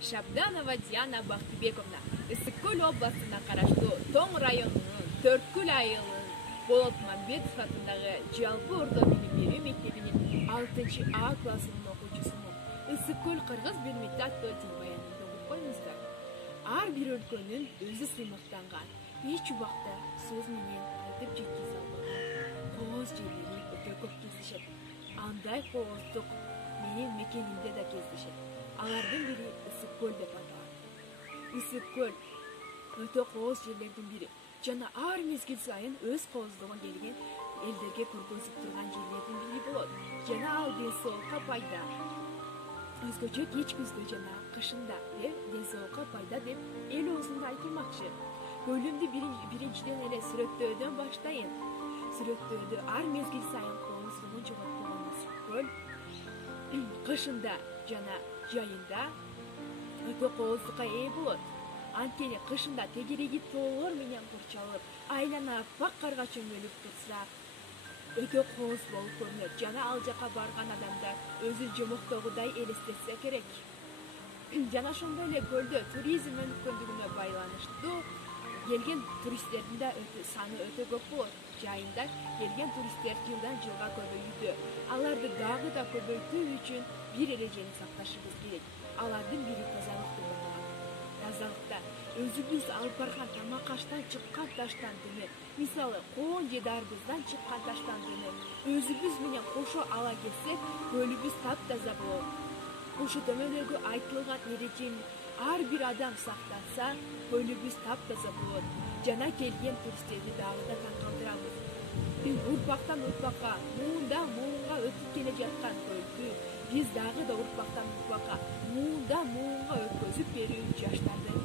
Шабданова Диана Бактыбековна Ысыккөл областына караштуу Тоң районунун Төрткүл айылынын Болот Мамбетов атындагы жалпы орто билим берүү мектебинин 6А классынын окуучусумун. Ысыккөл кыргыз бермекти аттуу тил баянында окуп коюңуздар. Ар бир өлкөнүн өзү сыймыктанган, эч убакта сөз менен айтып жеткизе албаган кооз жерлери өтө көп кездешет. Андай кооздук менин мекенимде да кездешет. Алардын бири Ысыккөл деп аталат. Ысыккөл өтө кооз жерлердин бири жана ар мезгил сайын өз кооздугун келген элдерге көргөзүп турган жерлердин бири болот. Жана ал ден соолукка пайда. Өзгөчө кеч күздө жана кышында ден соолукка пайда деп эл оозунда айтылмакчы. Бөлүмдү биринчиден эле сүрөттөөдөн баштайын. Сүрөттөөдө ар мезгил сайын кооздугун жоготкон Ысыккөл кышында жана жайында өтө кооздукка ээ болот. Анткени кышында тегереги тоолор менен курчалып, айлана аппак карга чөмөлүп турса, өтө кооз болуп көрүнөт. Жана ал жака барган адамдар өзү жомоктогудай элестетсе керек. Жана ошондой эле көлдө туризм өнүккөндүгүнө байланыштуу келген туристтердин да саны өтө көп болот. Жайында келген туристтер жылдан жылга көбөйүүдө. Аларды дагы да көбөйтүү үчүн бир эрежени сакташыбыз керек. Алардын бири тазалык деп аталат. Тазалыкта өзүбүз алып барган тамак аштан чыккан таштандыны, мисалы коон же дарбыздан чыккан таштандыны өзүбүз менен кошо ала келсек, көлүбүз таптаза болот. Ошо төмөндөгү айтылган эрежени ар бир адам сактаса, көлүбүз таптаза болот. Жана келген туристтерди дагы да таң калтырабыз. Урпактан урпакка, муундан муунга өтүп келе жаткан көлдү биз дагы да урпактан урпакка, муундан муунга өткөзүп берүү жаштарды